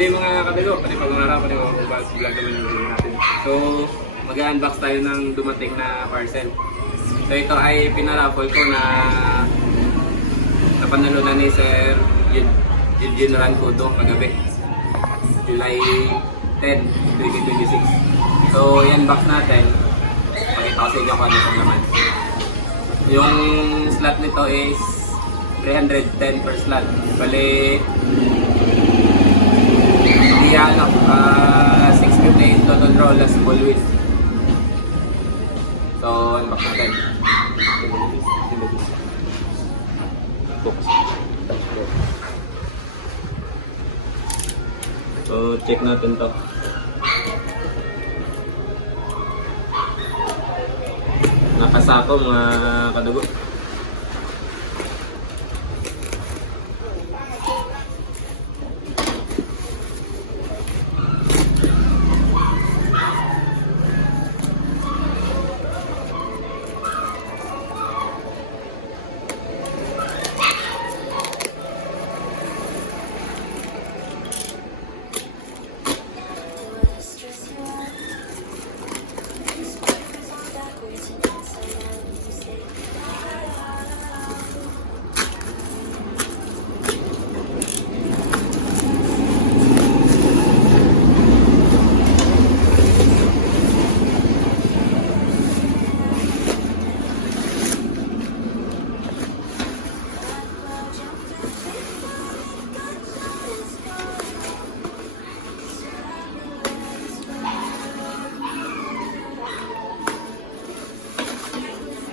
day mga katigo, panipagong araw, panipagong vlog naman yung video natin. So, mag-unbox tayo ng dumating na parcel. So, ito ay pinaraffle ko na napanalunan ni Sir Eugene Rancudo kagabi. July 10, 2026. So, i-unbox natin. Pakita ko sa inyo kung ano itong naman. Yung slot nito is 310 per slot. Bali, yan, 658 total roll as full width. So, unbox natin. So, check natin to. Nakasako mga kadugo.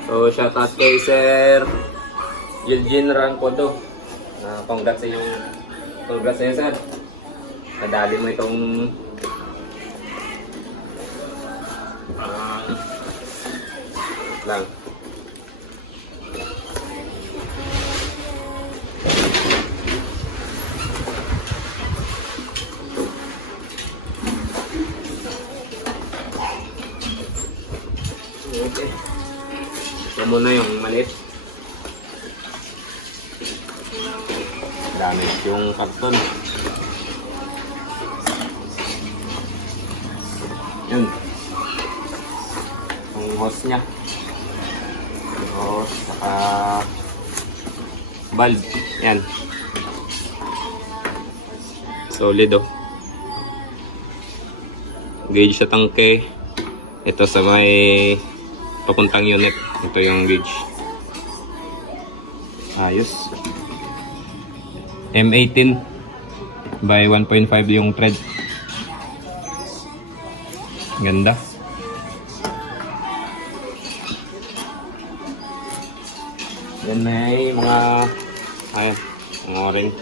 So, shoutout kay Sir Eugene Rancudo. Congrats sa iyo, sir. Nadali mo itong lang. Okay. Ito muna yung maliit. Dami yung karton. Yun. Yung hose nya. Hose, saka bulb. Yan. Solid oh. Gauge sa tangke. Ito sa may papuntang unit. Ito yung gauge. Ayos. M18 by 1.5 yung thread. Ganda. Yan may mga ayan, mga rin.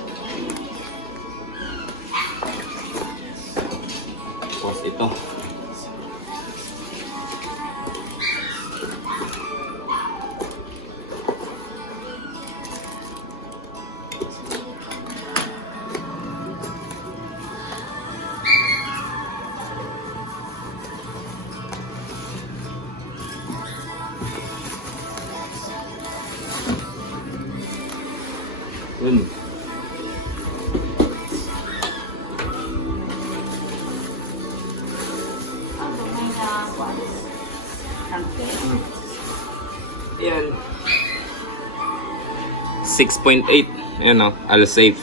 Tapos ito. Yun. Ayan. 6.8. Ayan o. All safe.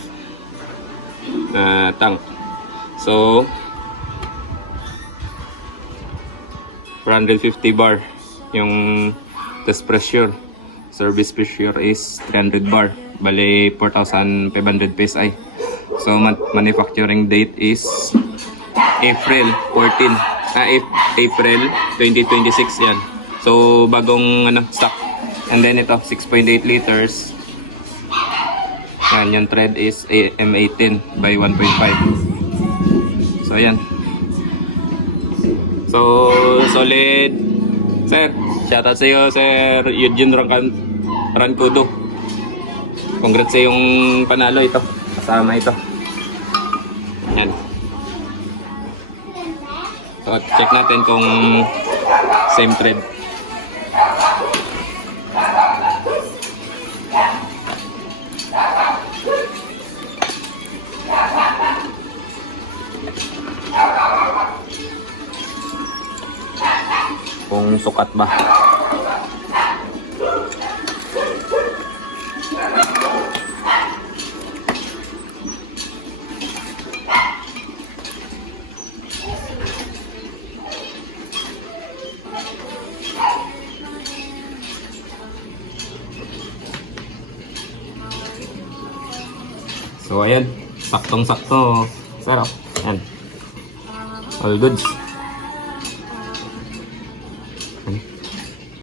Tank. So, 450 bar. Yung test pressure. Service pressure is 300 bar. Bali 4,500 PSI. So manufacturing date is April 14. April 2026 yan. So bagong stock. And then ito 6.8 liters. Yan, yung thread is M18 by 1.5. So yan. So solid. Sir, shoutout sa iyo, Sir Eugene Rancudo. Congrats sa yung panalo ito. Kasama ito. Yan. So, check natin kung same thread. kung sukat ba. So ayan, saktong-sakto. Sir, oh. Ayan. All goods.